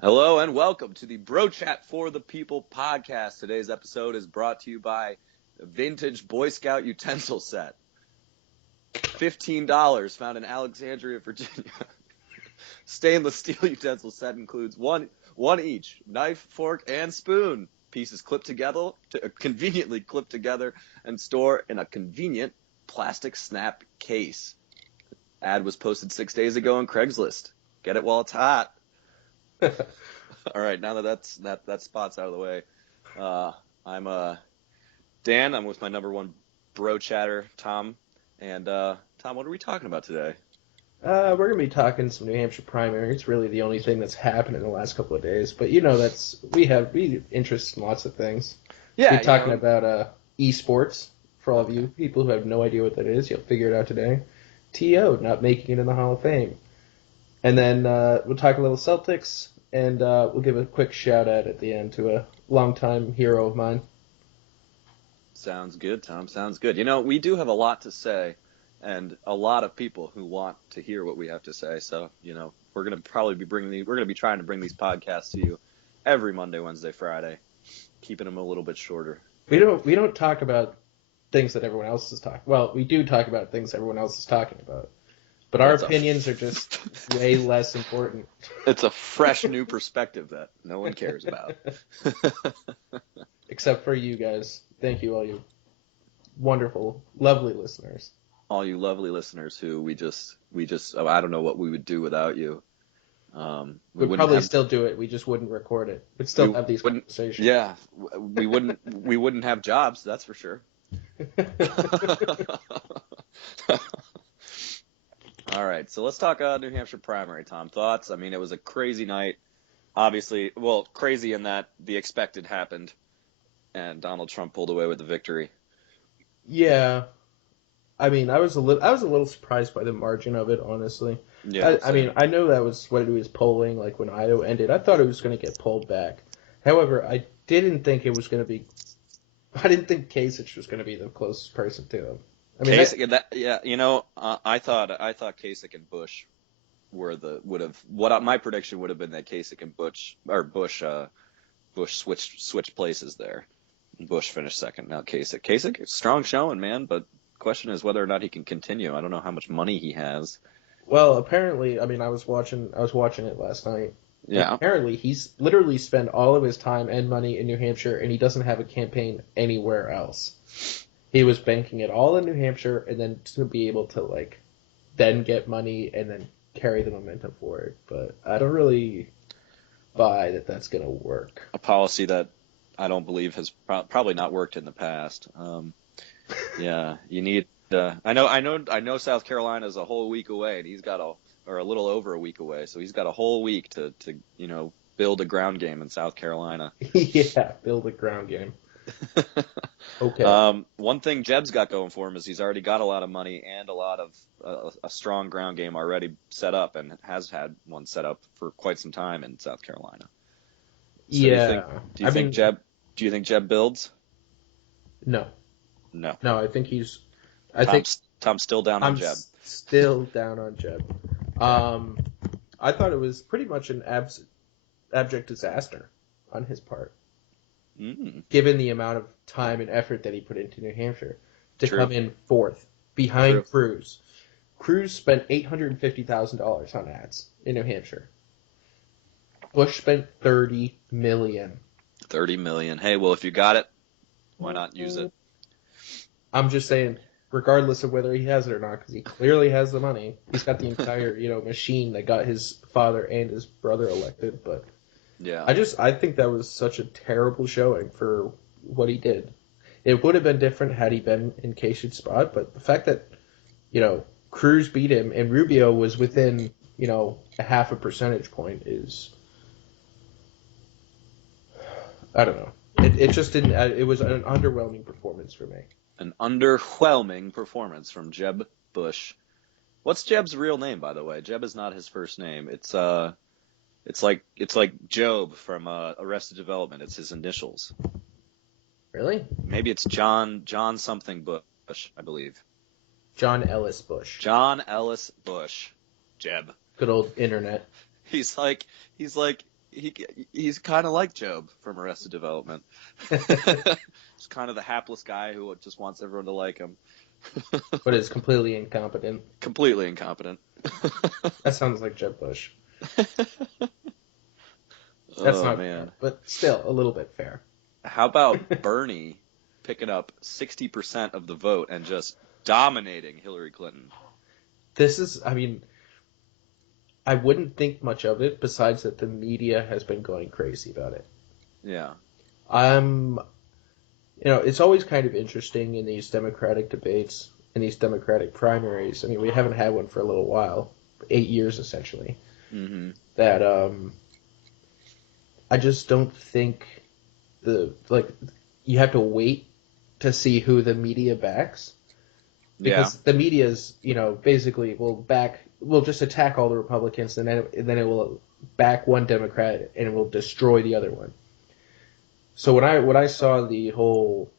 Hello and welcome to the Bro Chat for the People podcast. Today's episode is brought to you by the Vintage Boy Scout Utensil Set. $15 found in Alexandria, Virginia. Stainless steel utensil set includes one each, knife, fork, and spoon. Pieces conveniently clipped together and store in a convenient plastic snap case. Ad was posted 6 days ago on Craigslist. Get it while it's hot. All right, now that spot's out of the way, I'm Dan. I'm with my number one bro chatter, Tom. And Tom, what are we talking about today? We're going to be talking some New Hampshire primary. It's really the only thing that's happened in the last couple of days. But we have interest in lots of things. Yeah, we're talking about ESports. For all of you people who have no idea what that is, you'll figure it out today. T.O. not making it in the Hall of Fame. And then we'll talk a little Celtics, and we'll give a quick shout-out at the end to a longtime hero of mine. Sounds good, Tom. Sounds good. We do have a lot to say, and a lot of people who want to hear what we have to say. So, we're going to be trying to bring these podcasts to you every Monday, Wednesday, Friday, keeping them a little bit shorter. We don't talk about things that everyone else is talking. Well, we do talk about things everyone else is talking about. But our opinions are just way less important. It's a fresh new perspective that no one cares about. Except for you guys. Thank you, all you wonderful, lovely listeners. All you lovely listeners who we just I don't know what we would do without you. We'd probably still do it. We just wouldn't record it. We'd still have these conversations. Yeah, we wouldn't have jobs, that's for sure. All right, so let's talk New Hampshire primary, Tom. Thoughts? I mean, it was a crazy night. Obviously, well, crazy in that the expected happened, and Donald Trump pulled away with the victory. Yeah, I mean, I was a little surprised by the margin of it, honestly. Yeah, I mean, I know that was what it was polling like when Iowa ended. I thought it was going to get pulled back. However, I didn't think it was going to be. I didn't think Kasich was going to be the closest person to him. I mean, I thought Kasich and Bush my prediction would have been that Kasich and Bush switched places there. Bush finished second. Now Kasich, strong showing, man, but the question is whether or not he can continue. I don't know how much money he has. Well, apparently, I mean, I was watching it last night. Yeah. Apparently, he's literally spent all of his time and money in New Hampshire, and he doesn't have a campaign anywhere else. He was banking it all in New Hampshire, and then to be able to then get money and then carry the momentum for it. But I don't really buy that that's going to work. A policy that I don't believe has probably not worked in the past. Yeah, you need. I know. South Carolina is a whole week away, and he's got a little over a week away, so he's got a whole week to build a ground game in South Carolina. Yeah, build a ground game. Okay. One thing Jeb's got going for him is he's already got a lot of money and a lot of a strong ground game already set up, and has had one set up for quite some time in South Carolina. So yeah. Do you think Jeb builds? No. No, I think he's. Tom's still down on Jeb. Still down on Jeb. I thought it was pretty much an abject disaster on his part. Given the amount of time and effort that he put into New Hampshire to come in fourth behind Cruz. Cruz spent $850,000 on ads in New Hampshire. Bush spent $30 million. $30 million. Hey, well, if you got it, why not use it? I'm just saying, regardless of whether he has it or not, because he clearly has the money. He's got the entire machine that got his father and his brother elected, but. Yeah. I think that was such a terrible showing for what he did. It would have been different had he been in Kasich's spot, but the fact that, Cruz beat him and Rubio was within, a half a percentage point is, I don't know. It just didn't, it was an underwhelming performance for me. An underwhelming performance from Jeb Bush. What's Jeb's real name, by the way? Jeb is not his first name. It's like Job from Arrested Development. It's his initials. Really? Maybe it's John something Bush, I believe. John Ellis Bush. John Ellis Bush. Jeb. Good old internet. He's he's kind of like Job from Arrested Development. He's kind of the hapless guy who just wants everyone to like him. But is completely incompetent. Completely incompetent. That sounds like Jeb Bush. That's Oh, not man. fair, but still a little bit fair. How about Bernie picking up 60% of the vote and just dominating Hillary Clinton? This is, I mean, I wouldn't think much of it besides that the media has been going crazy about it. Yeah. It's always kind of interesting in these Democratic debates, in these Democratic primaries. I mean, we haven't had one for a little while, 8 years essentially. Mm-hmm. That I just don't think you have to wait to see who the media backs. Because the media's, basically will just attack all the Republicans and then it will back one Democrat and it will destroy the other one. So when I saw the whole,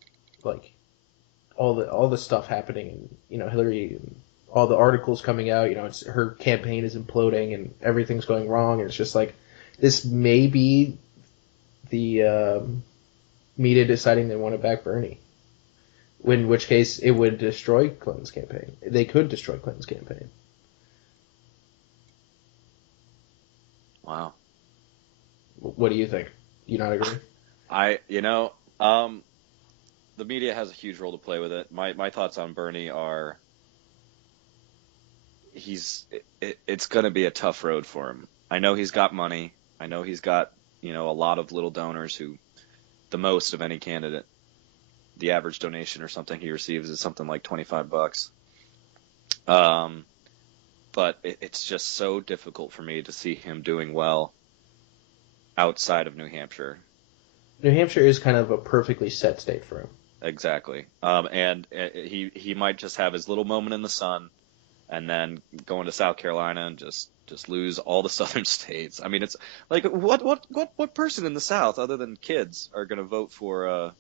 all the stuff happening and, Hillary, all the articles coming out, her campaign is imploding and everything's going wrong, and it's just like, this may be the media deciding they want to back Bernie. In which case, it would destroy Clinton's campaign. They could destroy Clinton's campaign. Wow. What do you think? Do you not agree? The media has a huge role to play with it. My thoughts on Bernie are, it's going to be a tough road for him. I know he's got money. I know he's got, a lot of little donors who, the most of any candidate, the average donation or something he receives is something like $25. But it's just so difficult for me to see him doing well outside of New Hampshire. New Hampshire is kind of a perfectly set state for him. Exactly. And he might just have his little moment in the sun and then go into South Carolina and just lose all the southern states. I mean, it's like, what person in the South other than kids are going to vote for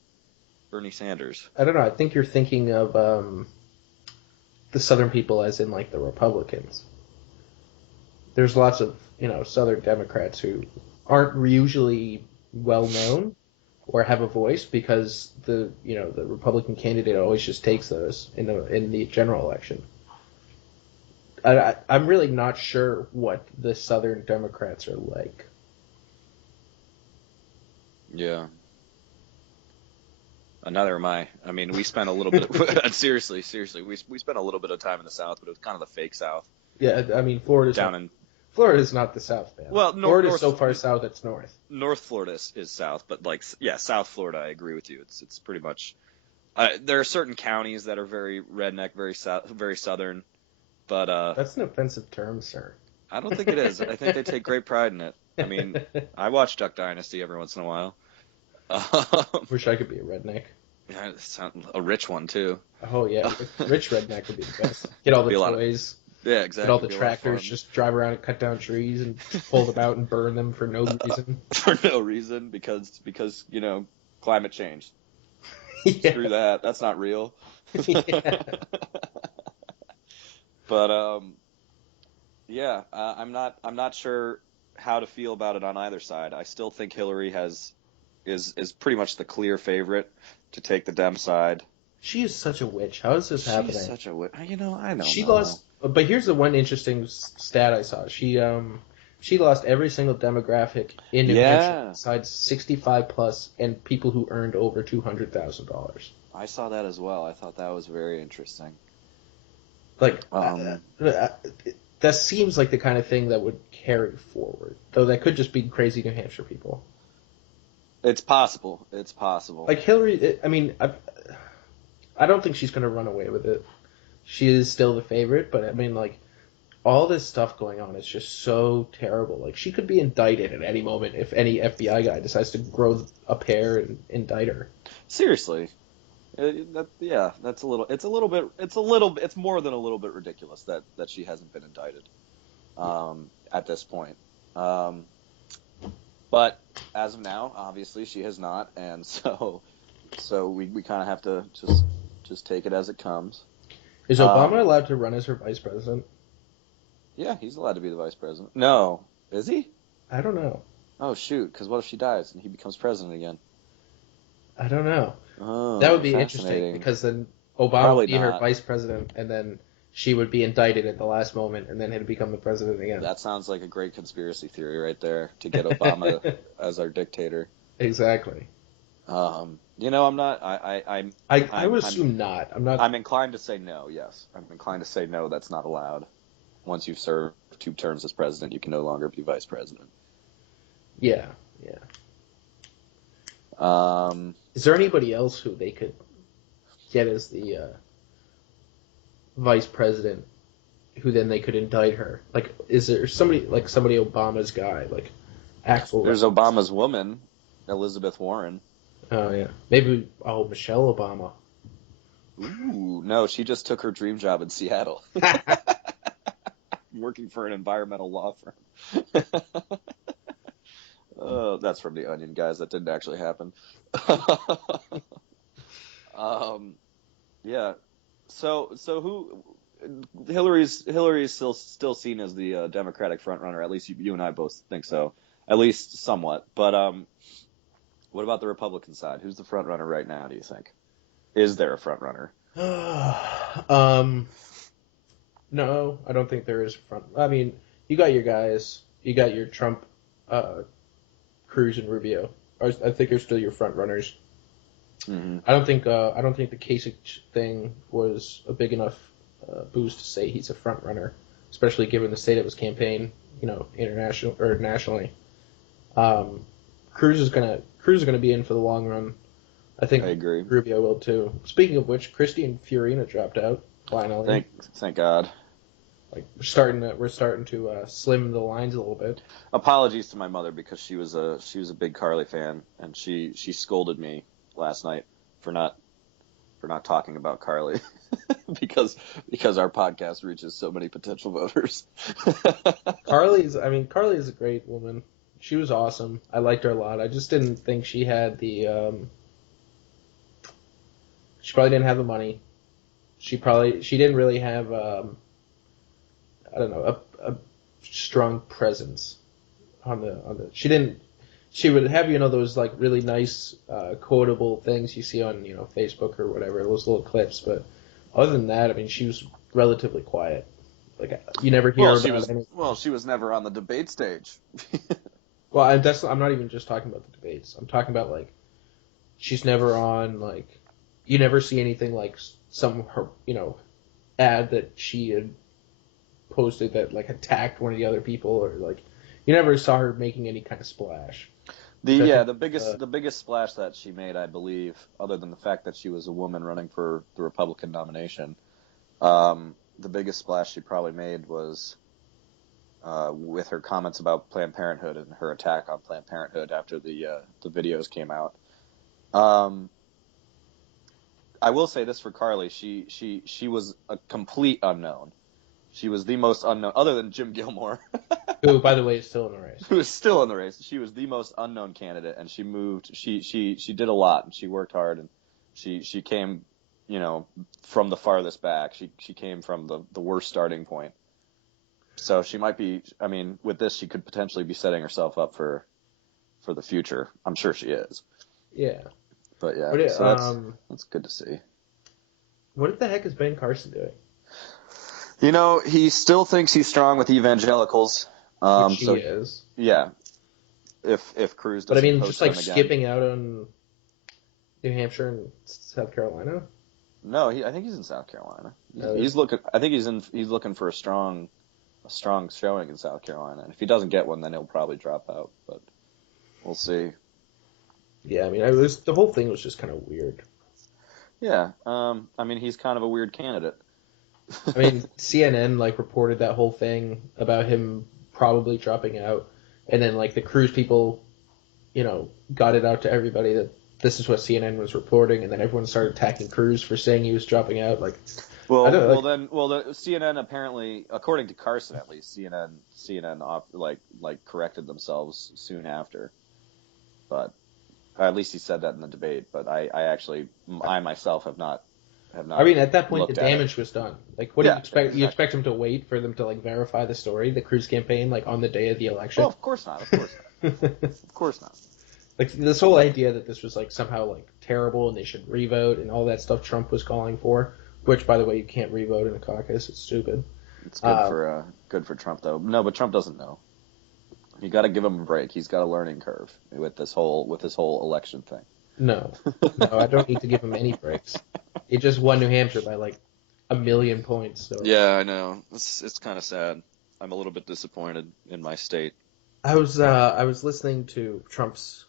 Bernie Sanders? I don't know. I think you're thinking of the southern people as in, the Republicans. There's lots of, southern Democrats who aren't usually well known or have a voice because the Republican candidate always just takes those in the general election. I'm really not sure what the Southern Democrats are like. Yeah. Neither am I. I mean, we spent a little bit of, seriously, we spent a little bit of time in the South, but it was kind of the fake South. Yeah, I mean, Florida's not the South, man. Well, Florida's so far south, it's north. North Florida is south, but South Florida, I agree with you. It's pretty much, there are certain counties that are very redneck, very southern. But that's an offensive term, sir. I don't think it is. I think they take great pride in it. I mean, I watch Duck Dynasty every once in a while. Wish I could be a redneck. Yeah, a rich one too. Oh yeah, rich redneck would be the best. Get all the toys. Yeah, exactly. Get all the tractors, just drive around and cut down trees and pull them out and burn them for no reason. For no reason, because climate change. Yeah. Screw that. That's not real. Yeah. But I'm not sure how to feel about it on either side. I still think Hillary is pretty much the clear favorite to take the Dem side. She is such a witch. How is this happening? She's such a witch. I don't She know. lost, but here's the one interesting stat I saw. She lost every single demographic in New Hampshire besides 65 plus and people who earned over $200,000. I saw that as well. I thought that was very interesting. That seems like the kind of thing that would carry forward, though that could just be crazy New Hampshire people. It's possible. Like Hillary, I mean, I don't think she's going to run away with it. She is still the favorite, but I mean, all this stuff going on is just so terrible. Like, she could be indicted at any moment if any FBI guy decides to grow a pair and indict her. Seriously. It's more than a little bit ridiculous that she hasn't been indicted at this point. But as of now, obviously she has not, and so we kind of have to just take it as it comes. Is Obama allowed to run as her vice president? Yeah, he's allowed to be the vice president. No, is he? I don't know. Oh, shoot, because what if she dies and he becomes president again? I don't know. Oh, That would be interesting fascinating. because then Obama Probably would be her not. vice president, and then she would be indicted at the last moment, and then he'd become the president again. That sounds like a great conspiracy theory right there, to get Obama as our dictator. Exactly. I'm not. I would assume not. I'm not. I'm inclined to say no. Yes, I'm inclined to say no. That's not allowed. Once you've served 2 terms as president, you can no longer be vice president. Yeah. Is there anybody else who they could get as the vice president, who then they could indict her? Like, is there somebody Obama's guy, like Axel? There's Obama's woman, Elizabeth Warren. Oh yeah, maybe Michelle Obama. Ooh, no, she just took her dream job in Seattle, working for an environmental law firm. That's from The Onion, guys. That didn't actually happen. Yeah. So who? Hillary's still seen as the Democratic frontrunner. At least you and I both think so. At least somewhat. But what about the Republican side? Who's the frontrunner right now? Do you think? Is there a frontrunner? No, I don't think there is a front. I mean, you got your guys. You got your Trump, Cruz, and Rubio. I think they're still your front runners. Mm-hmm. I don't think the Kasich thing was a big enough boost to say he's a front runner, especially given the state of his campaign, international or nationally. Cruz is gonna be in for the long run. I think I agree. Rubio will too. Speaking of which, Christine Fiorina dropped out finally. Thank God. Like we're starting to slim the lines a little bit. Apologies to my mother, because she was a big Carly fan, and she scolded me last night for not talking about Carly because our podcast reaches so many potential voters. Carly is a great woman. She was awesome. I liked her a lot. I just didn't think she had the she probably didn't have the money. She didn't really have I don't know, a strong presence on the she would have those like really nice quotable things you see on Facebook or whatever, those little clips, but other than that, I mean, she was relatively quiet. Like you never hear about anything. Well, she was never on the debate stage. Well, I'm not even just talking about the debates. I'm talking about like she's never on, like you never see anything like some her ad that she had posted that like attacked one of the other people, or like you never saw her making any kind of splash. The biggest splash that she made, I believe, other than the fact that she was a woman running for the Republican nomination, the biggest splash she probably made was with her comments about Planned Parenthood and her attack on Planned Parenthood after the videos came out. I will say this for Carly: she was a complete unknown. She was the most unknown, other than Jim Gilmore. Who, by the way, is still in the race. Who is still in the race. She was the most unknown candidate, and she moved. She did a lot, and she worked hard, and she came, from the farthest back. She came from the worst starting point. So she might be. I mean, with this, she could potentially be setting herself up for the future. I'm sure she is. Yeah. But yeah, so that's good to see. What the heck is Ben Carson doing? He still thinks he's strong with evangelicals. Which he is. Yeah. If Cruz doesn't. But I mean, post just like again. skipping out on New Hampshire and South Carolina. No, I think he's in South Carolina. He's looking. I think he's looking for a strong showing in South Carolina. And if he doesn't get one, then he'll probably drop out. But we'll see. Yeah, I mean, the whole thing was just kind of weird. Yeah. I mean, he's kind of a weird candidate. I mean, CNN reported that whole thing about him probably dropping out, and then the Cruz people, got it out to everybody that this is what CNN was reporting, and then everyone started attacking Cruz for saying he was dropping out. The CNN apparently, according to Carson at least, CNN corrected themselves soon after, but at least he said that in the debate. But I myself have not. I mean, at that point, the damage was done. What do you expect? Exactly. You expect him to wait for them to verify the story, the Cruz campaign, on the day of the election? Well, of course not. Of course not. Of course not. Like, this whole idea that this was, like, somehow, like, terrible and they should revote and all that stuff Trump was calling for, which, by the way, you can't revote in a caucus. It's stupid. It's good for Trump, though. No, but Trump doesn't know. You got to give him a break. He's got a learning curve with this whole election thing. No, I don't need to give him any breaks. He just won New Hampshire by, like, 1 million points. So. Yeah, I know. It's kind of sad. I'm a little bit disappointed in my state. I was listening to Trump's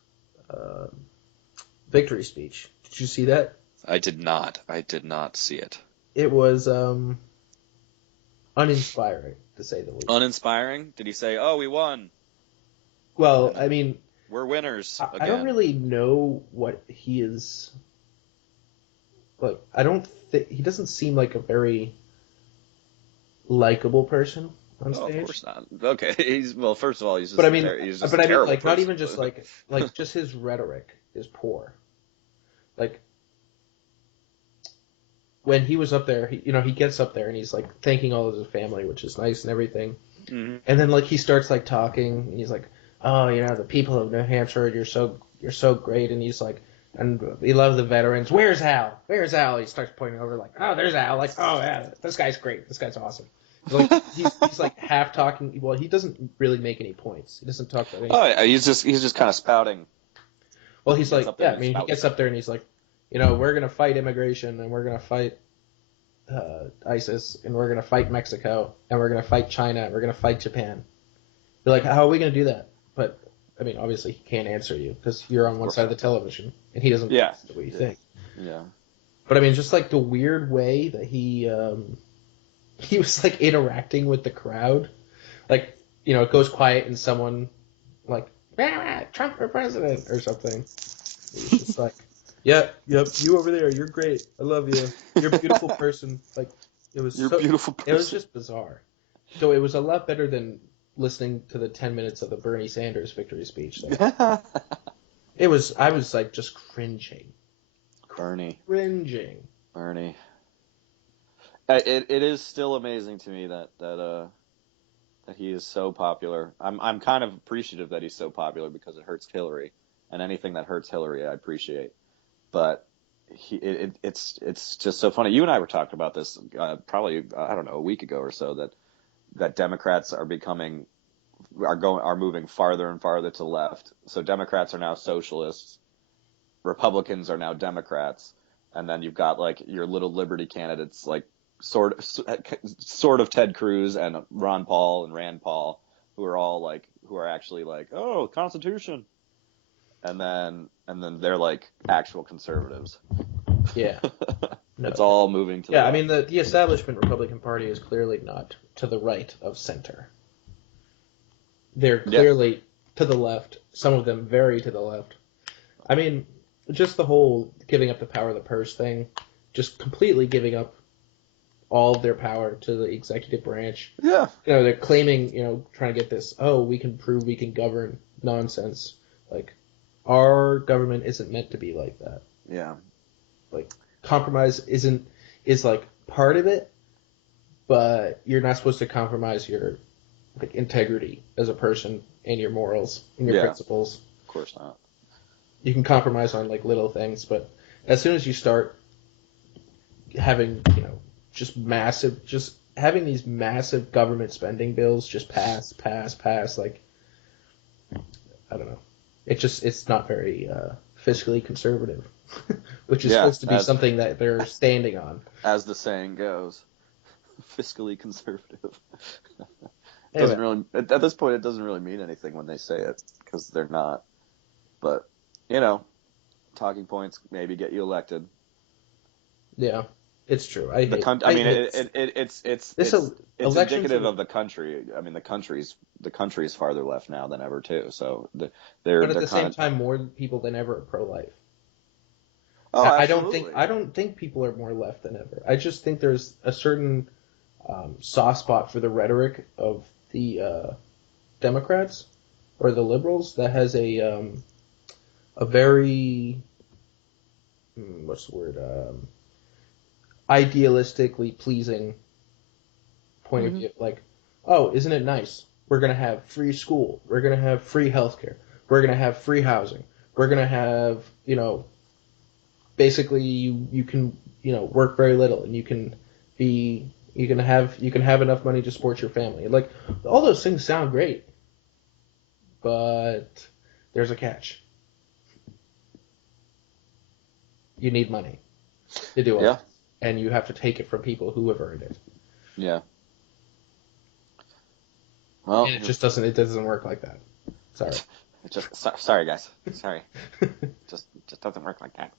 victory speech. Did you see that? I did not see it. It was uninspiring, to say the least. Uninspiring? Did he say, "Oh, we won"? Well, I mean, we're winners again. I don't really know what he is. Like, I don't think he doesn't seem like a very likable person on stage. Of course not. Okay, first of all, he's just. But I mean, like, not even just like just his rhetoric is poor. Like, when he was up there, he gets up there and he's like thanking all of his family, which is nice and everything. Mm-hmm. And then like he starts like talking and he's like, "Oh, the people of New Hampshire, you're so great." And he's like, "And we love the veterans. Where's Al? Where's Al?" He starts pointing over like, "Oh, there's Al." Like, "Oh yeah, this guy's great. This guy's awesome." Like, he's like half talking. Well, he doesn't really make any points. He doesn't talk about anything. Oh, yeah, he's just kind of spouting. Well, he's like, yeah, I mean, he gets up there and he's like, we're going to fight immigration and we're going to fight ISIS and we're going to fight Mexico and we're going to fight China and we're going to fight Japan. You're like, how are we going to do that? But, I mean, obviously he can't answer you because you're on one side of the television and he doesn't know what you think. Yeah. But, I mean, just like the weird way that he was like interacting with the crowd. Like, it goes quiet and someone like, Trump for president or something. He's just like, yep, you over there, you're great. I love you. You're a beautiful person. Like, it was beautiful person. It was just bizarre. So it was a lot better than listening to the 10 minutes of the Bernie Sanders victory speech. I was like just cringing. Bernie. It is still amazing to me that he is so popular. I'm kind of appreciative that he's so popular because it hurts Hillary, and anything that hurts Hillary, I appreciate. But it's just so funny. You and I were talking about this probably I don't know a week ago or so that Democrats are moving farther and farther to the left. So Democrats are now socialists, Republicans are now Democrats, and then you've got like your little liberty candidates like sort of Ted Cruz and Ron Paul and Rand Paul, who are actually like, oh, Constitution, and then they're like actual conservatives. Yeah, no. It's all moving to. Yeah, I mean the establishment Republican Party is clearly not to the right of center. They're clearly to the left. Some of them very to the left. I mean, just the whole giving up the power of the purse thing, just completely giving up all of their power to the executive branch. Yeah. They're claiming, trying to get this, we can prove we can govern nonsense. Like, our government isn't meant to be like that. Yeah. Like, compromise is like part of it, but you're not supposed to compromise your like integrity as a person and your morals and your principles. Of course not. You can compromise on like little things, but as soon as you start having, just having these massive government spending bills just pass, like, I don't know. It's not very fiscally conservative, which is supposed to be something that they're standing on. As the saying goes, fiscally conservative. Anyway. At this point, it doesn't really mean anything when they say it, because they're not. But, talking points maybe get you elected. Yeah. It's true. It's indicative of the country. I mean, the country's farther left now than ever too. So but at the same time, more people than ever are pro-life. Oh, absolutely. I don't think people are more left than ever. I just think there's a certain soft spot for the rhetoric of the Democrats or the liberals that has a very what's the word? Idealistically pleasing point of view. Like, oh, isn't it nice? We're going to have free school. We're going to have free healthcare. We're going to have free housing. We're going to have, basically you can, work very little and you can have enough money to support your family. Like, all those things sound great, but there's a catch. You need money to do it, and you have to take it from people who have earned it. Yeah. Well, and it doesn't work like that. Sorry. Sorry, guys. Sorry. just doesn't work like that.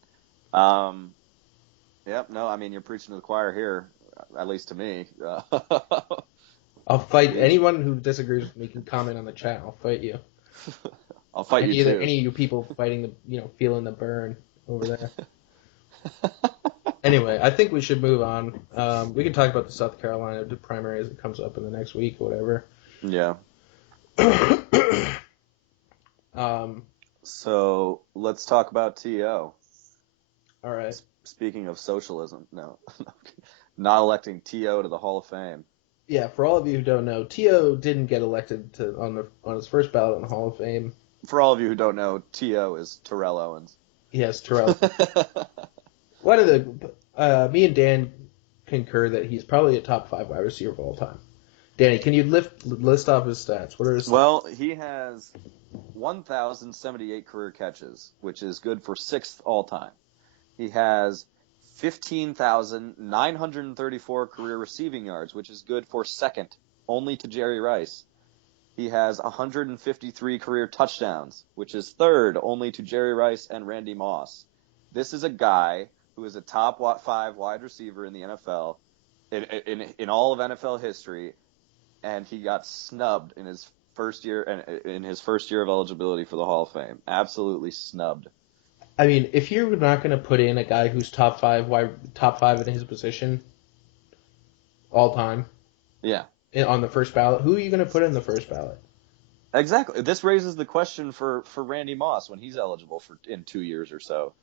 Yep. No, I mean, you're preaching to the choir here, at least to me. I'll fight anyone who disagrees with me. Can comment on the chat. I'll fight you. I'll fight you too. Any of you people fighting feeling the burn over there. Anyway, I think we should move on. We can talk about the South Carolina primary as it comes up in the next week or whatever. Yeah. So let's talk about T.O. All right. Speaking of socialism, no, not electing T.O. to the Hall of Fame. Yeah, for all of you who don't know, T.O. didn't get elected on his first ballot in the Hall of Fame. For all of you who don't know, T.O. is Terrell Owens. Yes, Terrell. Me and Dan concur that he's probably a top 5 wide receiver of all time. Danny, can you list off his stats? What are his stats? Well, he has 1,078 career catches, which is good for 6th all time. He has 15,934 career receiving yards, which is good for 2nd, only to Jerry Rice. He has 153 career touchdowns, which is 3rd, only to Jerry Rice and Randy Moss. This is a guy who is a top 5 wide receiver in the NFL, in all of NFL history, and he got snubbed in his first year of eligibility for the Hall of Fame. Absolutely snubbed. I mean, if you're not going to put in a guy who's top 5 in his position all time, yeah, on the first ballot, who are you going to put in the first ballot? Exactly. This raises the question for Randy Moss when he's eligible in 2 years or so.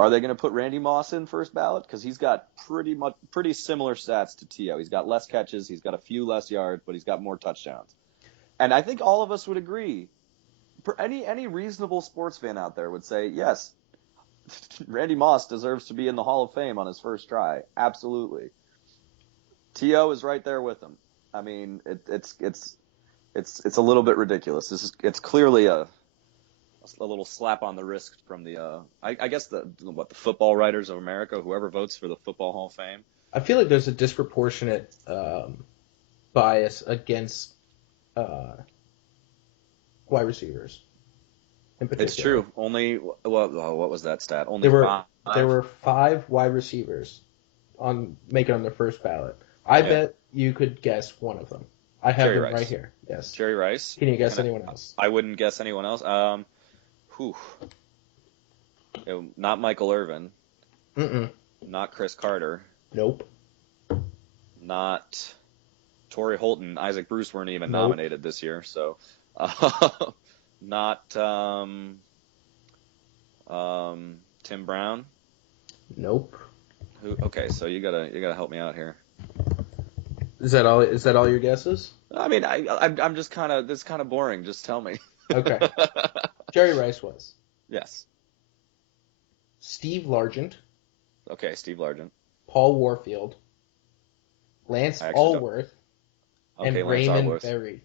Are they going to put Randy Moss in first ballot? Because he's got pretty similar stats to T.O. He's got less catches, he's got a few less yards, but he's got more touchdowns. And I think all of us would agree. Any reasonable sports fan out there would say, yes, Randy Moss deserves to be in the Hall of Fame on his first try. Absolutely. T.O. is right there with him. I mean, it's a little bit ridiculous. It's clearly a little slap on the wrist from the I guess the football writers of America, whoever votes for the Football Hall of Fame. I feel like there's a disproportionate bias against wide receivers. In particular. It's true. Only what was that stat? Only there were 5 wide receivers making on the first ballot. I bet you could guess one of them. I have them right here. Yes. Jerry Rice. Can you guess anyone else? I wouldn't guess anyone else. Not Michael Irvin. Mm-mm. Not Chris Carter. Nope. Not Torrey Holton. Isaac Bruce weren't even nominated this year, so not Tim Brown. Nope. Okay, so you gotta help me out here. Is that all your guesses? I mean, I'm just this is kind of boring. Just tell me. Okay. Jerry Rice was. Yes. Steve Largent. Okay, Steve Largent. Paul Warfield. Lance Allworth. And Raymond Berry.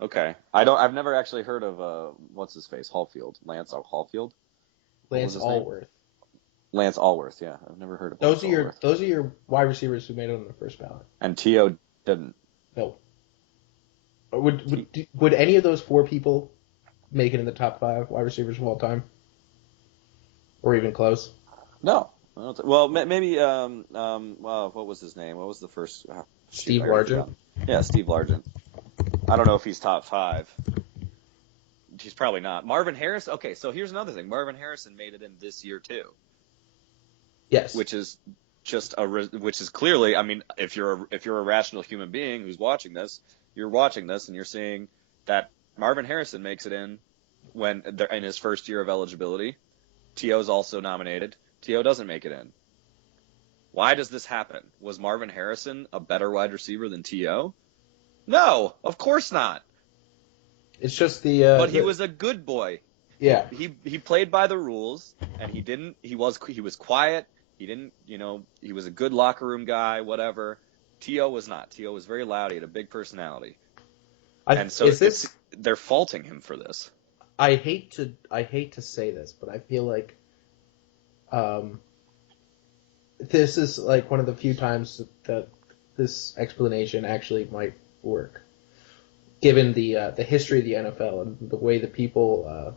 Okay. I've never actually heard of what's his face? Hallfield. Lance Hallfield? Lance Allworth. Lance Allworth, yeah. I've never heard of those are your wide receivers who made it on the first ballot. And T.O. didn't. No. Would any of those 4 people make it in the top 5 wide receivers of all time? Or even close? No. Well, maybe what was his name? What was the first Steve Largent? Yeah, Steve Largent. I don't know if he's top 5. He's probably not. Marvin Harrison. Okay, so here's another thing. Marvin Harrison made it in this year too. Yes. Which is clearly, I mean, if you're a rational human being who's watching this, you're watching this and you're seeing that Marvin Harrison makes it in when they're in his first year of eligibility. T.O.'s also nominated. T.O. doesn't make it in. Why does this happen? Was Marvin Harrison a better wide receiver than T.O.? No, of course not. It's just but he was a good boy. Yeah. He played by the rules, and he was quiet. He didn't, he was a good locker room guy, whatever. T.O. was not. T.O. was very loud. He had a big personality. And so they're faulting him for this. I hate to say this, but I feel like this is like one of the few times that this explanation actually might work, given the history of the NFL and the way that people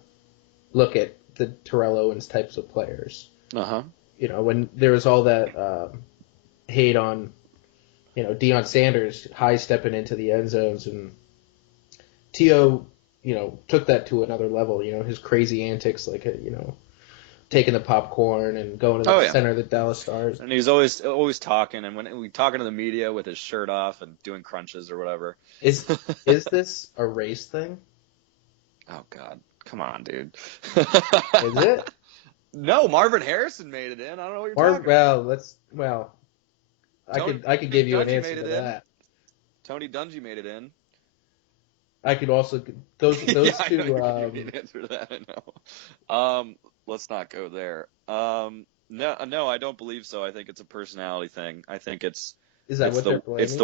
look at the Terrell Owens types of players. Uh-huh. When there was all that hate on, Deion Sanders high stepping into the end zones, and T.O., took that to another level, his crazy antics, like, taking the popcorn and going to the center of the Dallas Stars. And he's always talking, and when we talking to the media with his shirt off and doing crunches or whatever. Is this a race thing? Oh God, come on, dude. Is it? No, Marvin Harrison made it in. I don't know what you're talking about. I could give you an answer to that. Tony Dungy made it in. I could also those two. I need an answer to that. I know. Let's not go there. No, I don't believe so. I think it's a personality thing. I think it's they're blaming? It's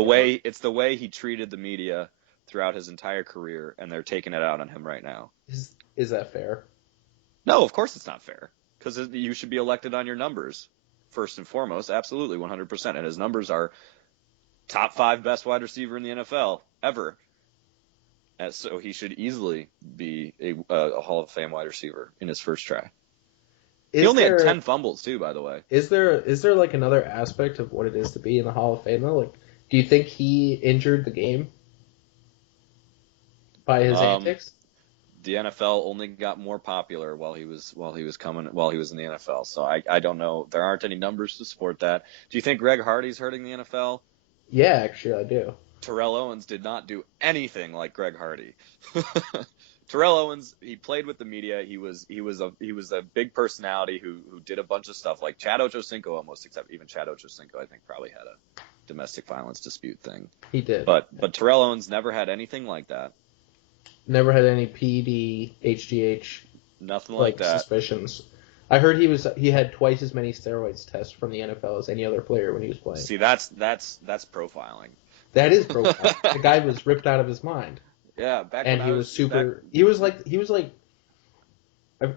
the way he treated the media throughout his entire career, and they're taking it out on him right now. Is that fair? No, of course it's not fair, because you should be elected on your numbers first and foremost. Absolutely, 100%. And his numbers are top 5 best wide receiver in the NFL ever. So he should easily be a Hall of Fame wide receiver in his first try. He only had 10 fumbles too, by the way. Is there like another aspect of what it is to be in the Hall of Fame though? Like, do you think he injured the game by his antics? The NFL only got more popular while he was in the NFL. So I don't know. There aren't any numbers to support that. Do you think Greg Hardy's hurting the NFL? Yeah, actually, I do. Terrell Owens did not do anything like Greg Hardy. Terrell Owens, he played with the media. He was a big personality who did a bunch of stuff like Chad Ochocinco almost, except even Chad Ochocinco I think probably had a domestic violence dispute thing. He did. But Terrell Owens never had anything like that. Never had any PD, HGH, nothing like that. Suspicions. I heard he had twice as many steroids tests from the NFL as any other player when he was playing. See, that's profiling. That is profiling. The guy was ripped out of his mind. Yeah, he was like.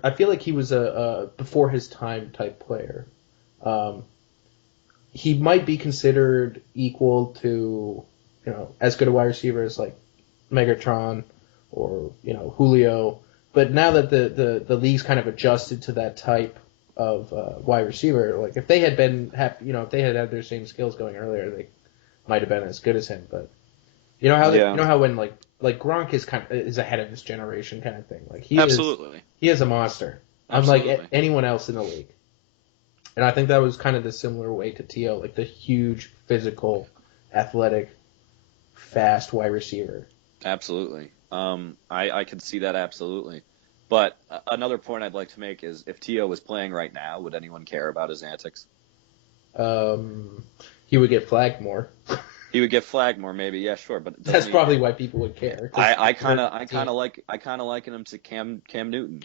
I feel like he was a before his time type player. He might be considered equal to, as good a wide receiver as like Megatron or Julio. But now that the league's kind of adjusted to that type of wide receiver, like if they had been if they had their same skills going earlier, they might have been as good as him. But you know how when like Gronk is ahead of his generation kind of thing. Like he is a monster, unlike anyone else in the league. And I think that was kind of the similar way to T.O., like the huge, physical, athletic, fast wide receiver. Absolutely. I can see that absolutely. But another point I'd like to make is if T.O. was playing right now, would anyone care about his antics? He would get flagged more. He would get flagged more, maybe. Yeah, sure. But that's probably why people would care. I kind of liken him to Cam Newton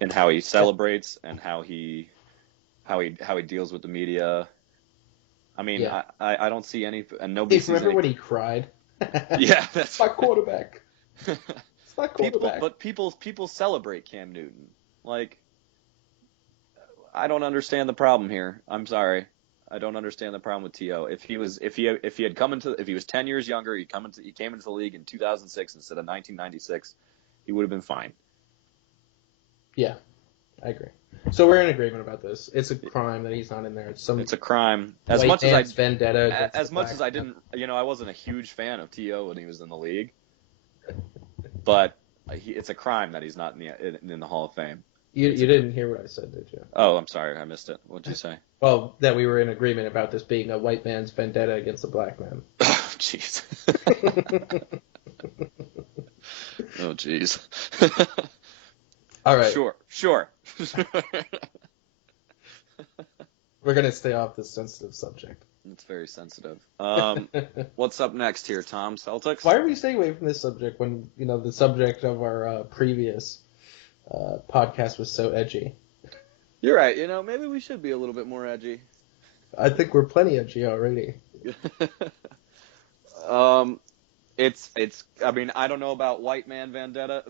in how he celebrates and how he deals with the media. I mean, yeah. I don't see any, and nobody. Hey, remember when he cried? Yeah, that's my quarterback. It's my quarterback. People celebrate Cam Newton. Like, I don't understand the problem here. I'm sorry, I don't understand the problem with T.O. If he was 10 years younger, he came into the league in 2006 instead of 1996, he would have been fine. Yeah, I agree. So we're in agreement about this. It's a crime that he's not in there. It's a crime. As much as I didn't, I wasn't a huge fan of T.O. when he was in the league, but it's a crime that he's not in the Hall of Fame. You didn't hear what I said, did you? Oh, I'm sorry, I missed it. What'd you say? Well, that we were in agreement about this being a white man's vendetta against a black man. Oh, jeez. Oh, jeez. All right. Sure. We're going to stay off this sensitive subject. It's very sensitive. What's up next here, Tom? Celtics? Why are we staying away from this subject when, the subject of our previous podcast was so edgy? You're right. Maybe we should be a little bit more edgy. I think we're plenty edgy already. I mean, I don't know about white man vendetta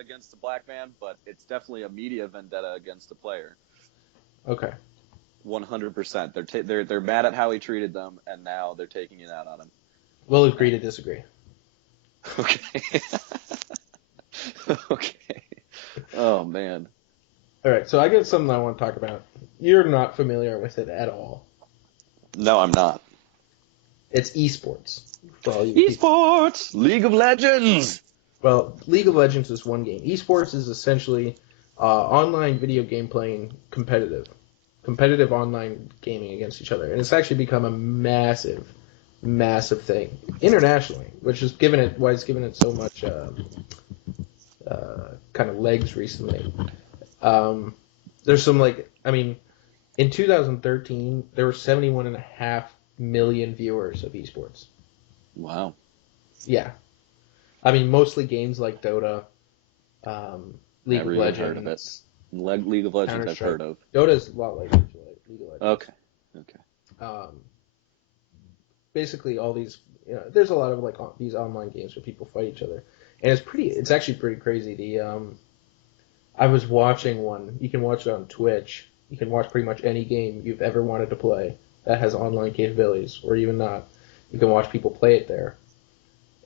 against the black man, but it's definitely a media vendetta against the player. Okay. 100%. They're mad at how he treated them, and now they're taking it out on him. We'll agree to disagree. Okay. Okay. Oh, man. All right, so I got something I want to talk about. You're not familiar with it at all. No, I'm not. It's esports. For all you Esports! People. League of Legends! Well, League of Legends is one game. Esports is essentially online video game playing competitive online gaming against each other. And it's actually become a massive, massive thing internationally, which is why it's given it so much kind of legs recently. There's some in 2013, there were 71.5 million viewers of esports. Wow. Yeah. I mean, mostly games like Dota, League of Legends. League of Legends I've heard of. Dota's a lot like League of Legends. Okay. Basically, all these, there's a lot of these online games where people fight each other, and it's actually pretty crazy. I was watching one. You can watch it on Twitch. You can watch pretty much any game you've ever wanted to play that has online capabilities, or even not. You can watch people play it there.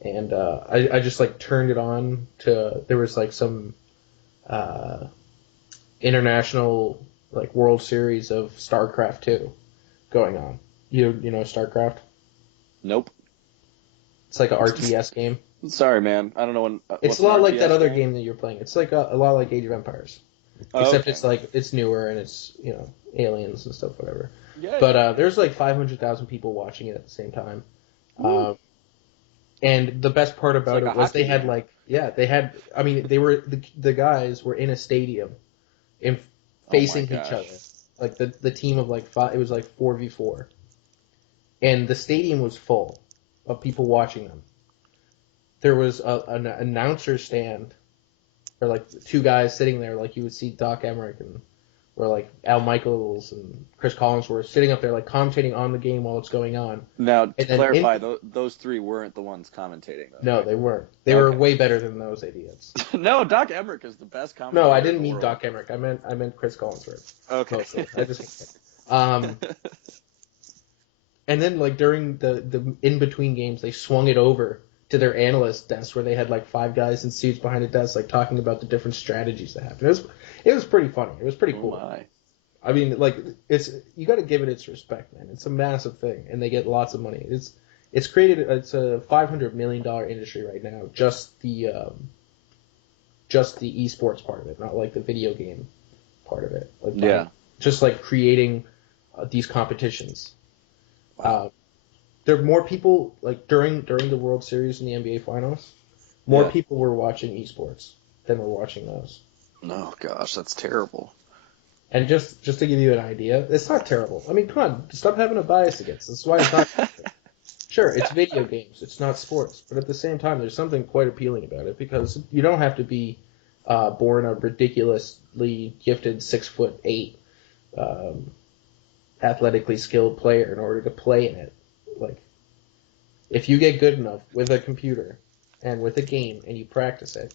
And I just turned it on to, there was some international World Series of StarCraft 2 going on. You know StarCraft? Nope. It's like an RTS game. Sorry, man. I don't know when. It's a lot like that other game that you're playing. It's like a lot like Age of Empires, except okay. it's newer and it's aliens and stuff, whatever. Yeah. But there's 500,000 people watching it at the same time. And the best part about it was they had the guys were in a stadium, facing each other, the team of 5. It was 4v4, and the stadium was full of people watching them. There was an announcer stand, or two guys sitting there, you would see Doc Emmerich and where Al Michaels and Chris Collins were sitting up there commentating on the game while it's going on. Now, to clarify, those three weren't the ones commentating, though. No, right? They weren't. They were way better than those idiots. No, Doc Emmerich is the best commentator. No, I didn't mean Doc Emmerich. I meant Chris Collinsworth. Okay. Mostly. I just and then during the in between games, they swung it over to their analyst desk where they had 5 guys in suits behind a desk talking about the different strategies that happened. It was pretty funny. It was pretty cool. My. I mean, you got to give it its respect, man. It's a massive thing, and they get lots of money. It's a $500 million industry right now. Just the esports part of it, not the video game part of it. Just creating these competitions. Wow. There are more people during the World Series and the NBA Finals. More people were watching esports than were watching those. Oh gosh, that's terrible. And just to give you an idea, it's not terrible. I mean, come on, stop having a bias against it. That's why it's not. Sure, it's video games, it's not sports, but at the same time, there's something quite appealing about it because you don't have to be born a ridiculously gifted 6'8", athletically skilled player in order to play in it. If you get good enough with a computer and with a game and you practice it,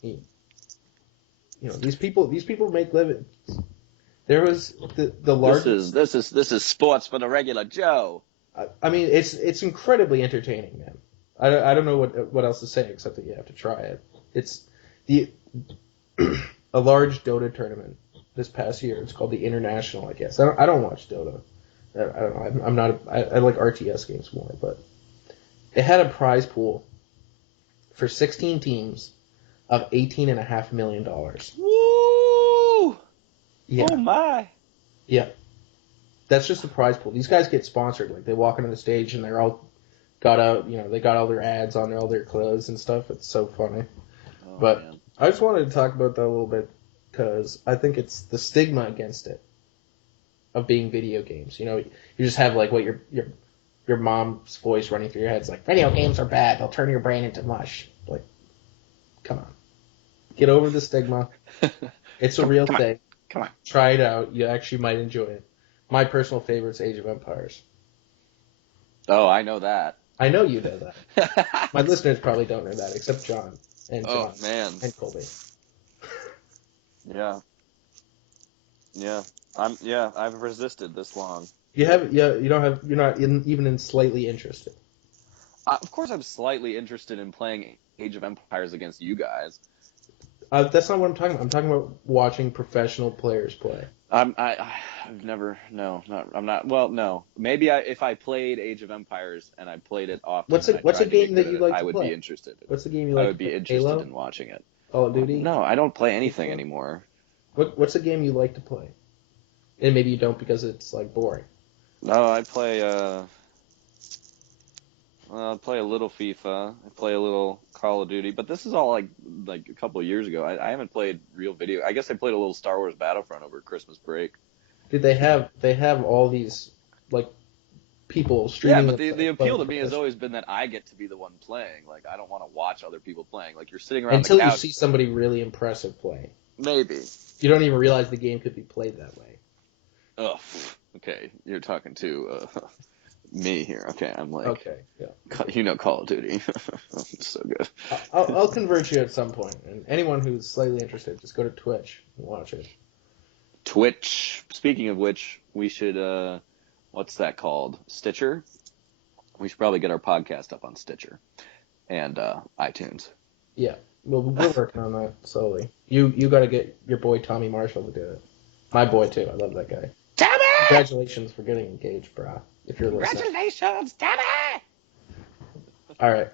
these people make livings. There was the largest. This is sports for the regular Joe. I mean, it's incredibly entertaining, man. I don't know what else to say except that you have to try it. It's a large Dota tournament this past year. It's called the International, I guess. I don't watch Dota. I don't know. I'm not. I like RTS games more, but they had a prize pool for 16 teams of $18.5 million. Woo! Yeah. Oh my! Yeah. That's just the prize pool. These guys get sponsored. They walk onto the stage and they're all got out. They got all their ads on all their clothes and stuff. It's so funny. Oh, but man. I just wanted to talk about that a little bit because I think it's the stigma against it. of being video games. You know, you just have like what your mom's voice running through your head. It's like, video games are bad. They'll turn your brain into mush. Like, come on. Get over the stigma. It's a real thing. Come on. Try it out. You actually might enjoy it. My personal favorite is Age of Empires. Oh, I know that. I know you know that. My listeners probably don't know that, except John and and Colby. Yeah. I've resisted this long. You're not even slightly interested. Of course, I'm slightly interested in playing Age of Empires against you guys. That's not what I'm talking about. I'm talking about watching professional players play. I've never, no, I'm not. Well, no, maybe if I played Age of Empires and I played it often. What's a game that you like to play? I would be interested. What's the game you like? I would be interested in watching it. Call of Duty? No, I don't play anything anymore. What's a game you like to play? And maybe you don't because it's like boring. No, I play I play a little FIFA. I play a little Call of Duty, but this is all like a couple of years ago. I haven't played real video. I guess I played a little Star Wars Battlefront over Christmas break. Did they have all these like people streaming? Yeah, but the appeal to me has always been that I get to be the one playing. Like I don't want to watch other people playing. Like you're sitting around until the couch. You see somebody really impressive play. Maybe you don't even realize the game could be played that way. Oh, okay. You're talking to me here. Okay, I'm like. Okay, yeah. You know Call of Duty. So good. I'll convert you at some point, and anyone who's slightly interested, just go to Twitch and watch it. Twitch. Speaking of which, we should, what's that called? Stitcher? We should probably get our podcast up on Stitcher and iTunes. Yeah, well, we're working on that slowly. You got to get your boy Tommy Marshall to do it. My boy, too. I love that guy. Tommy! Congratulations for getting engaged, brah, if you're listening. Congratulations, Tommy! All right.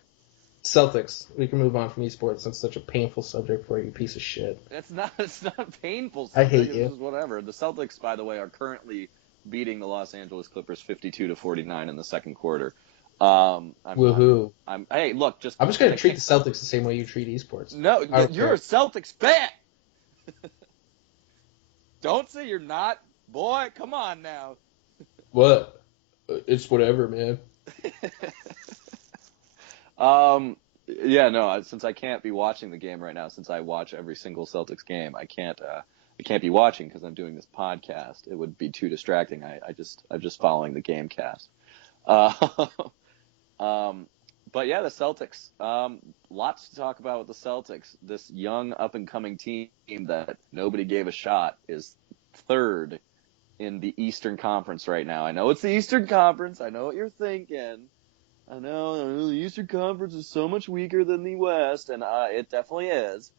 Celtics. We can move on from esports. That's such a painful subject for you, piece of shit. It's not painful. I hate you. It's just whatever. The Celtics, by the way, are currently beating the Los Angeles Clippers 52-49 in the second quarter. Woohoo! Hey, look, I'm just gonna treat the Celtics the same way you treat esports. No, you're a Celtics fan. Don't say you're not, boy. Come on now. What? It's whatever, man. Yeah, no. Since I can't be watching the game right now, since I watch every single Celtics game, I can't be watching because I'm doing this podcast. It would be too distracting. I'm just following the game cast. But yeah, the Celtics. Lots to talk about with the Celtics. This young up and coming team that nobody gave a shot is third in the Eastern Conference right now. I know it's the Eastern Conference. I know what you're thinking. I know the Eastern Conference is so much weaker than the West, and it definitely is.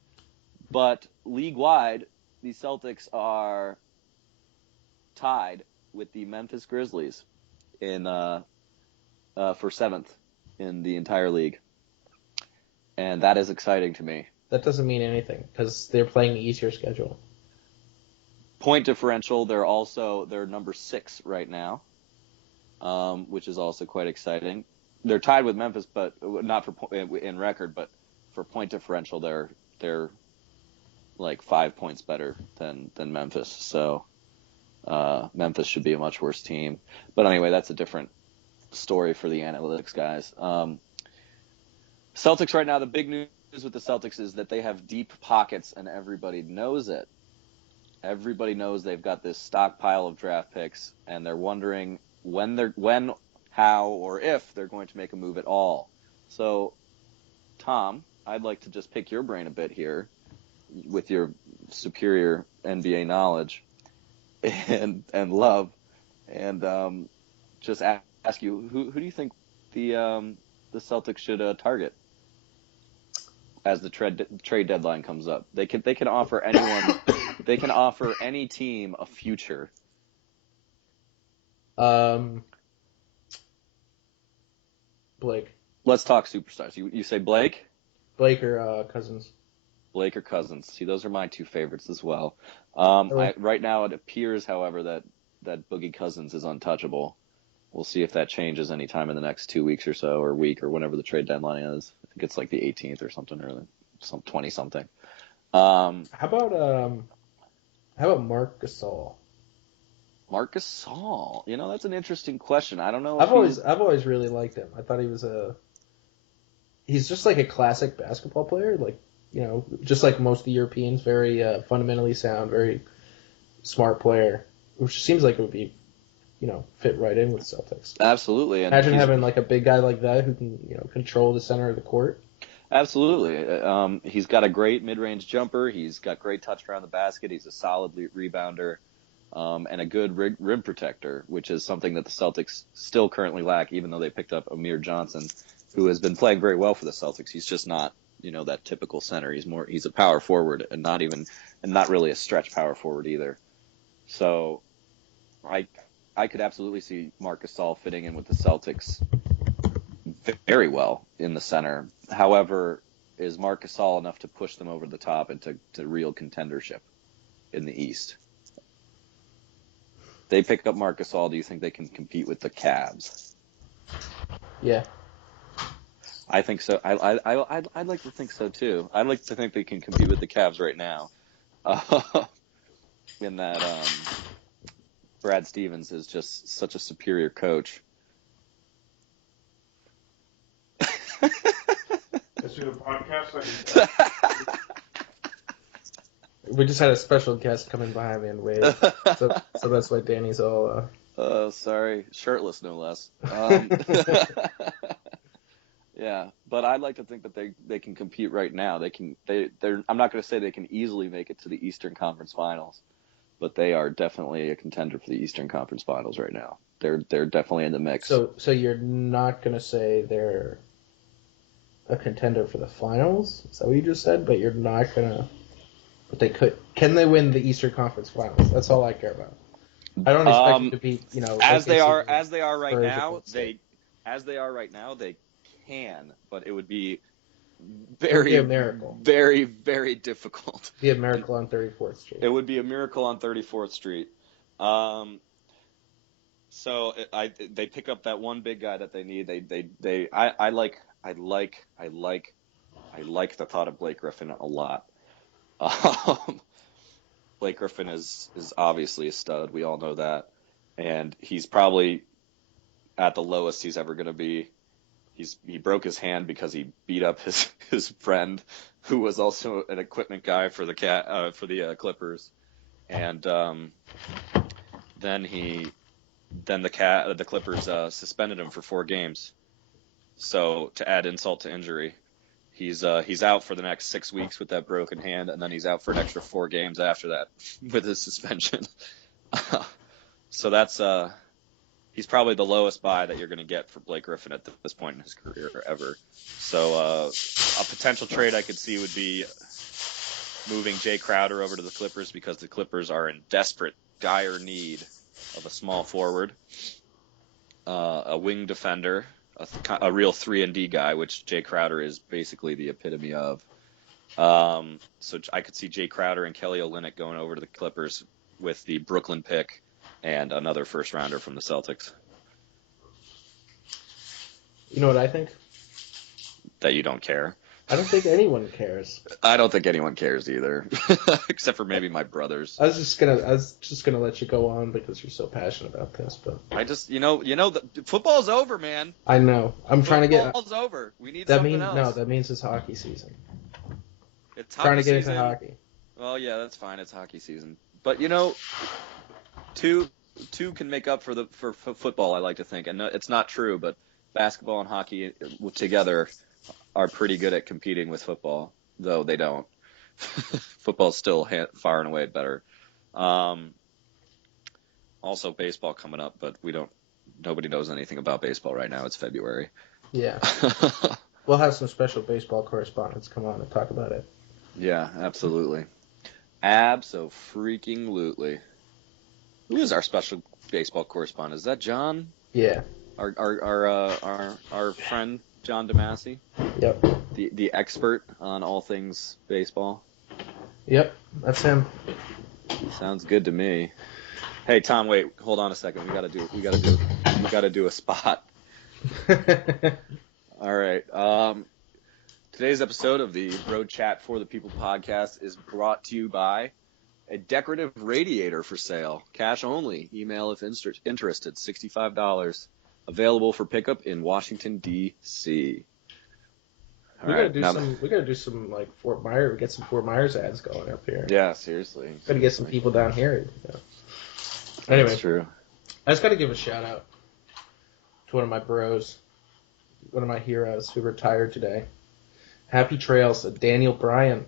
But league-wide, the Celtics are tied with the Memphis Grizzlies for seventh in the entire league, and that is exciting to me. That doesn't mean anything because they're playing the easier schedule. Point differential, they're number 6 right now, which is also quite exciting. They're tied with Memphis, but not in record, but for point differential, they're like 5 points better than Memphis. So Memphis should be a much worse team. But anyway, that's a different story for the analytics guys. Celtics right now, the big news with the Celtics is that they have deep pockets, and everybody knows it. Everybody knows they've got this stockpile of draft picks, and they're wondering when, how, or if they're going to make a move at all. So, Tom, I'd like to just pick your brain a bit here with your superior NBA knowledge and love, and just ask you, who do you think the Celtics should target as the trade deadline comes up? They can offer anyone. They can offer any team a future. Blake. Let's talk superstars. You say Blake? Blake or Cousins. Blake or Cousins. See, those are my two favorites as well. Really? Right now, it appears, however, that Boogie Cousins is untouchable. We'll see if that changes anytime in the next 2 weeks or so, or week, or whenever the trade deadline is. I think it's like the 18th or something, or some 20-something. How about Marc Gasol? Marc Gasol. That's an interesting question. I don't know. I've always really liked him. I thought he's just like a classic basketball player. Like, just like most of the Europeans, very fundamentally sound, very smart player, which seems like it would be, fit right in with Celtics. Absolutely. And imagine having like a big guy like that who can, control the center of the court. Absolutely. He's got a great mid-range jumper. He's got great touch around the basket. He's a solid rebounder, and a good rim protector, which is something that the Celtics still currently lack, even though they picked up Amir Johnson, who has been playing very well for the Celtics. He's just not, that typical center. He's a power forward and not really a stretch power forward either. So I could absolutely see Marc Gasol fitting in with the Celtics very well in the center. However, is Marc Gasol enough to push them over the top into real contendership in the East? They pick up Marc Gasol. Do you think they can compete with the Cavs? Yeah. I think so. I'd like to think so too. I'd like to think they can compete with the Cavs right now. In that Brad Stevens is just such a superior coach. Let's do the podcast. We just had a special guest come in behind me and wave, so that's why Danny's all. Sorry, shirtless no less. Yeah, but I'd like to think that they can compete right now. I'm not going to say they can easily make it to the Eastern Conference Finals, but they are definitely a contender for the Eastern Conference Finals right now. They're definitely in the mix. So you're not going to say they're a contender for the finals? Is that what you just said? But you're not going to. But they could. Can they win the Eastern Conference Finals? That's all I care about. I don't expect them to be, as they are right now. They can, but it would be very a miracle. Very, very difficult. It'd be a miracle on 34th Street. It would be a miracle on 34th Street. So they pick up that one big guy that they need. I like the thought of Blake Griffin a lot. Blake Griffin is obviously a stud. We all know that. And he's probably at the lowest he's ever going to be. He broke his hand because he beat up his friend, who was also an equipment guy for the the Clippers. And then the Clippers suspended him for 4 games. So to add insult to injury, he's out for the next 6 weeks with that broken hand, and then he's out for an extra 4 games after that with his suspension. So that's he's probably the lowest buy that you're going to get for Blake Griffin at this point in his career ever. So a potential trade I could see would be moving Jay Crowder over to the Clippers, because the Clippers are in desperate, dire need of a small forward, a wing defender, a real 3-and-D guy, which Jay Crowder is basically the epitome of. So I could see Jay Crowder and Kelly Olynyk going over to the Clippers with the Brooklyn pick and another first rounder from the Celtics. You know what I think? That you don't care. I don't think anyone cares. I don't think anyone cares either, except for maybe my brothers. I was just gonna let you go on because you're so passionate about this, but I just the football's over, man. I know. Football's over. We need something else. No, that means it's hockey season. It's hockey trying to get season. into hockey. Well, yeah, that's fine. It's hockey season, but two can make up for football. I like to think, and it's not true, but basketball and hockey together are pretty good at competing with football, though they don't. Football's still far and away better. Also, baseball coming up, but nobody knows anything about baseball right now. It's February. Yeah. We'll have some special baseball correspondents come on and talk about it. Yeah, absolutely. Abso-freaking-lutely. Who is our special baseball correspondent? Is that John? Yeah. Our friend John DeMasi? Yep. The expert on all things baseball? Yep, that's him. Sounds good to me. Hey Tom, wait, hold on a second. We gotta do a spot. All right. Today's episode of the Road Chat for the People podcast is brought to you by A decorative radiator for sale. Cash only. Email if interested. $65. Available for pickup in Washington, D.C. We gotta do some like Fort Myers. Get some Fort Myers ads going up here. Yeah, seriously. Gotta get some people down here. Yeah. Anyway, that's true. I just gotta give a shout out to one of my bros, one of my heroes who retired today. Happy trails, Daniel Bryan.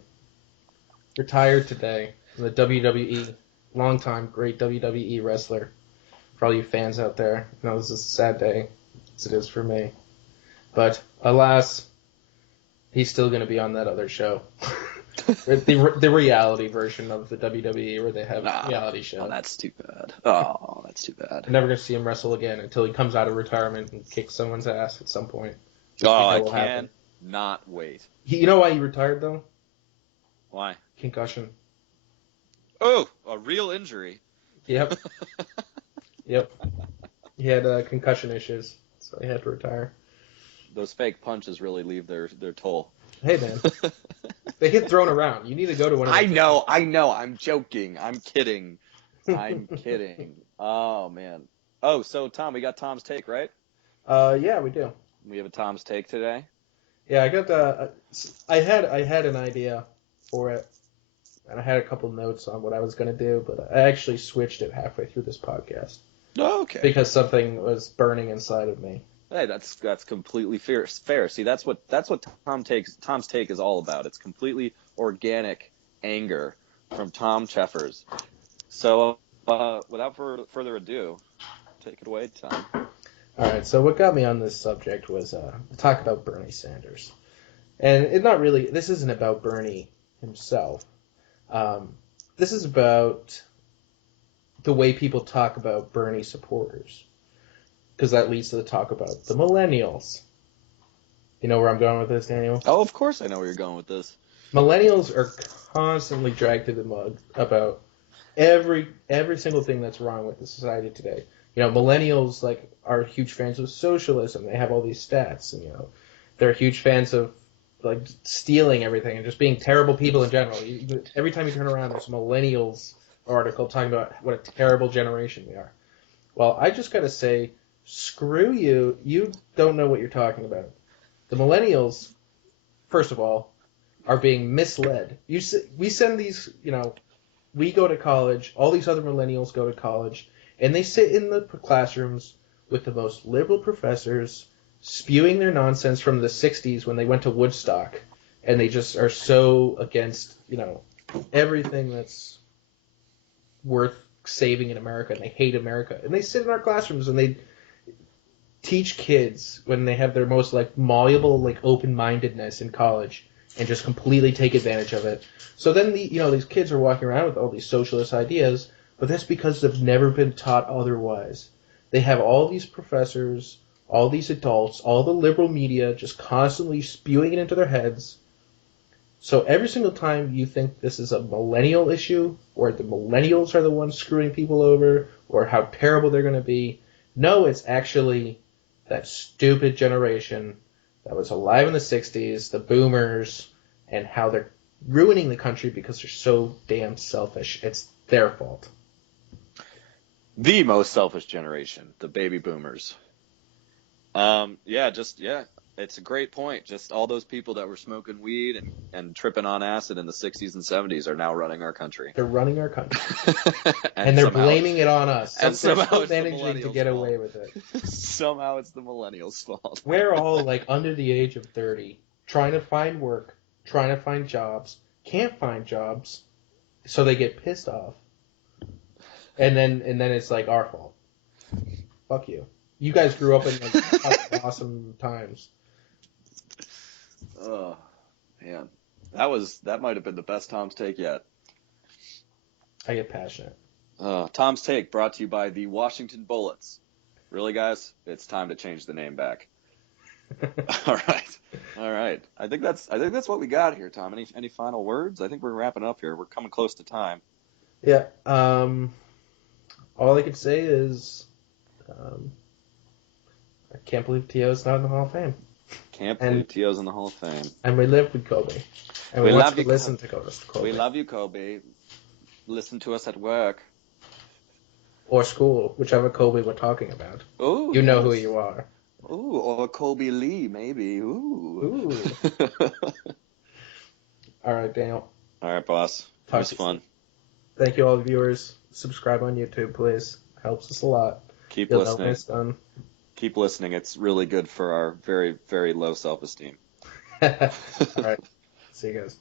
Retired today from the WWE. Longtime great WWE wrestler. For all you fans out there, I know this is a sad day, as it is for me. But alas, he's still going to be on that other show. the reality version of the WWE where they have reality shows. Oh, that's too bad. Oh, that's too bad. I'm never going to see him wrestle again until he comes out of retirement and kicks someone's ass at some point. I cannot wait. You know why he retired, though? Why? Concussion. Oh, a real injury. Yep. Yep. He had concussion issues, so he had to retire. Those fake punches really leave their toll. Hey, man. They get thrown around. You need to go to one of those. I know. I'm joking. I'm kidding. Oh, man. Oh, so, Tom, we got Tom's take, right? Yeah, we do. We have a Tom's take today? Yeah, I got I had an idea for it, and I had a couple notes on what I was going to do, but I actually switched it halfway through this podcast. Oh, okay. Because something was burning inside of me. Hey, that's completely fair. See, that's what Tom's take is all about. It's completely organic anger from Tom Cheffers. So, without further ado, take it away, Tom. All right. So what got me on this subject was talk about Bernie Sanders, and this isn't about Bernie himself. This is about the way people talk about Bernie supporters. Because that leads to the talk about the Millenials. You know where I'm going with this, Daniel? Oh, of course I know where you're going with this. Millennials are constantly dragged through the mud about every single thing that's wrong with the society today. You know, millennials are huge fans of socialism. They have all these stats, and they're huge fans of stealing everything and just being terrible people in general. Every time you turn around, there's a millennials article talking about what a terrible generation we are. Well, I just gotta say, screw you. You don't know what you're talking about. The millennials, first of all, are being misled. We send these, we go to college, all these other millennials go to college, and they sit in the classrooms with the most liberal professors spewing their nonsense from the 60s when they went to Woodstock, and they just are so against, everything that's worth saving in America, and they hate America. And they sit in our classrooms and they teach kids when they have their most malleable open-mindedness in college and just completely take advantage of it. So then these kids are walking around with all these socialist ideas, but that's because they've never been taught otherwise. They have all these professors, all these adults, all the liberal media just constantly spewing it into their heads. So every single time you think this is a millennial issue, or the millennials are the ones screwing people over, or how terrible they're going to be, no, it's actually that stupid generation that was alive in the 60s, the boomers, and how they're ruining the country because they're so damn selfish. It's their fault. The most selfish generation, the baby boomers. It's a great point. Just all those people that were smoking weed and tripping on acid in the 60s and 70s are now running our country. They're running our country. and they're blaming it on us. And somehow it's managing to get away with it. Somehow it's the millennials' fault. We're all under the age of 30, trying to find work, trying to find jobs, can't find jobs, so they get pissed off. And then it's our fault. Fuck you. You guys grew up in awesome times. Oh, man. That might have been the best Tom's Take yet. I get passionate. Tom's Take brought to you by the Washington Bullets. Really, guys? It's time to change the name back. All right. I think that's what we got here, Tom. Any final words? I think we're wrapping up here. We're coming close to time. Yeah. All I could say is, I can't believe T.O.'s not in the Hall of Fame. Can't believe T.O.'s in the Hall of Fame. And we live with Kobe. And we want to listen to Kobe. We love you, Kobe. Listen to us at work. Or school, whichever Kobe we're talking about. Ooh, You know who you are. Ooh, or Kobe Lee, maybe. Ooh. All right, Daniel. All right, boss. It was fun. Thank you, all the viewers. Subscribe on YouTube, please. Helps us a lot. Keep You'll listening. know when it's done. Keep listening. It's really good for our very, very low self-esteem. All right. See you guys.